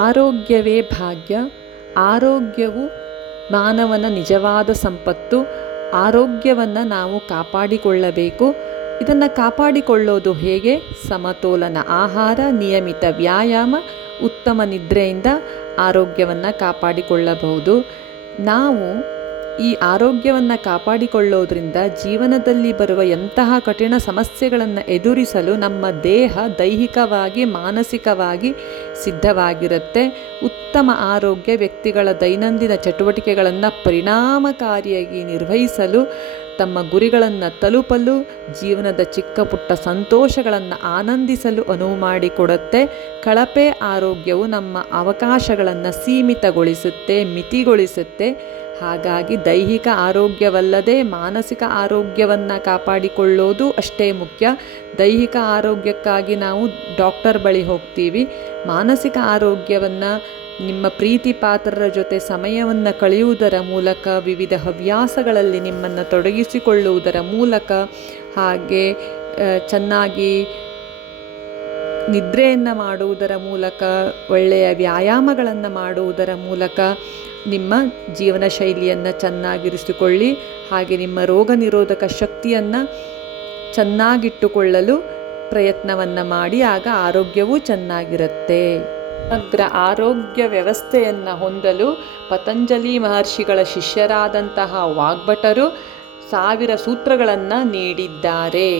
ಆರೋಗ್ಯವೇ ಭಾಗ್ಯ. ಆರೋಗ್ಯವು ಮಾನವನ ನಿಜವಾದ ಸಂಪತ್ತು. ಆರೋಗ್ಯವನ್ನು ನಾವು ಕಾಪಾಡಿಕೊಳ್ಳಬೇಕು. ಇದನ್ನು ಕಾಪಾಡಿಕೊಳ್ಳೋದು ಹೇಗೆ? ಸಮತೋಲನ ಆಹಾರ, ನಿಯಮಿತ ವ್ಯಾಯಾಮ, ಉತ್ತಮ ನಿದ್ರೆಯಿಂದ ಆರೋಗ್ಯವನ್ನು ಕಾಪಾಡಿಕೊಳ್ಳಬಹುದು. ನಾವು ಈ ಆರೋಗ್ಯವನ್ನು ಕಾಪಾಡಿಕೊಳ್ಳೋದ್ರಿಂದ ಜೀವನದಲ್ಲಿ ಬರುವ ಎಂತಹ ಕಠಿಣ ಸಮಸ್ಯೆಗಳನ್ನು ಎದುರಿಸಲು ನಮ್ಮ ದೇಹ ದೈಹಿಕವಾಗಿ ಮಾನಸಿಕವಾಗಿ ಸಿದ್ಧವಾಗಿರುತ್ತೆ. ಉತ್ತಮ ಆರೋಗ್ಯ ವ್ಯಕ್ತಿಗಳ ದೈನಂದಿನ ಚಟುವಟಿಕೆಗಳನ್ನು ಪರಿಣಾಮಕಾರಿಯಾಗಿ ನಿರ್ವಹಿಸಲು, ತಮ್ಮ ಗುರಿಗಳನ್ನು ತಲುಪಲು, ಜೀವನದ ಚಿಕ್ಕ ಪುಟ್ಟ ಸಂತೋಷಗಳನ್ನು ಆನಂದಿಸಲು ಅನುವು ಮಾಡಿಕೊಡುತ್ತೆ. ಕಳಪೆ ಆರೋಗ್ಯವು ನಮ್ಮ ಅವಕಾಶಗಳನ್ನು ಸೀಮಿತಗೊಳಿಸುತ್ತೆ, ಮಿತಿಗೊಳಿಸುತ್ತೆ. ಹಾಗಾಗಿ ದೈಹಿಕ ಆರೋಗ್ಯವಲ್ಲದೆ ಮಾನಸಿಕ ಆರೋಗ್ಯವನ್ನು ಕಾಪಾಡಿಕೊಳ್ಳೋದು ಅಷ್ಟೇ ಮುಖ್ಯ. ದೈಹಿಕ ಆರೋಗ್ಯಕ್ಕಾಗಿ ನಾವು ಡಾಕ್ಟರ್ ಬಳಿ ಹೋಗ್ತೀವಿ. ಮಾನಸಿಕ ಆರೋಗ್ಯವನ್ನು ನಿಮ್ಮ ಪ್ರೀತಿ ಪಾತ್ರರ ಜೊತೆ ಸಮಯವನ್ನು ಕಳೆಯುವುದರ ಮೂಲಕ, ವಿವಿಧ ಹವ್ಯಾಸಗಳಲ್ಲಿ ನಿಮ್ಮನ್ನು ತೊಡಗಿಸಿಕೊಳ್ಳುವುದರ ಮೂಲಕ, ಹಾಗೆ ಚೆನ್ನಾಗಿ ನಿದ್ರೆಯನ್ನು ಮಾಡುವುದರ ಮೂಲಕ, ಒಳ್ಳೆಯ ವ್ಯಾಯಾಮಗಳನ್ನು ಮಾಡುವುದರ ಮೂಲಕ ನಿಮ್ಮ ಜೀವನ ಶೈಲಿಯನ್ನು ಚೆನ್ನಾಗಿರಿಸಿಕೊಳ್ಳಿ. ಹಾಗೆ ನಿಮ್ಮ ರೋಗ ನಿರೋಧಕ ಶಕ್ತಿಯನ್ನು ಚೆನ್ನಾಗಿಟ್ಟುಕೊಳ್ಳಲು ಪ್ರಯತ್ನವನ್ನು ಮಾಡಿ. ಆಗ ಆರೋಗ್ಯವೂ ಚೆನ್ನಾಗಿರುತ್ತೆ. ಸಮಗ್ರ ಆರೋಗ್ಯ ವ್ಯವಸ್ಥೆಯನ್ನು ಹೊಂದಲು ಪತಂಜಲಿ ಮಹರ್ಷಿಗಳ ಶಿಷ್ಯರಾದಂತಹ ವಾಗ್ಭಟರು 1000 ಸೂತ್ರಗಳನ್ನು ನೀಡಿದ್ದಾರೆ.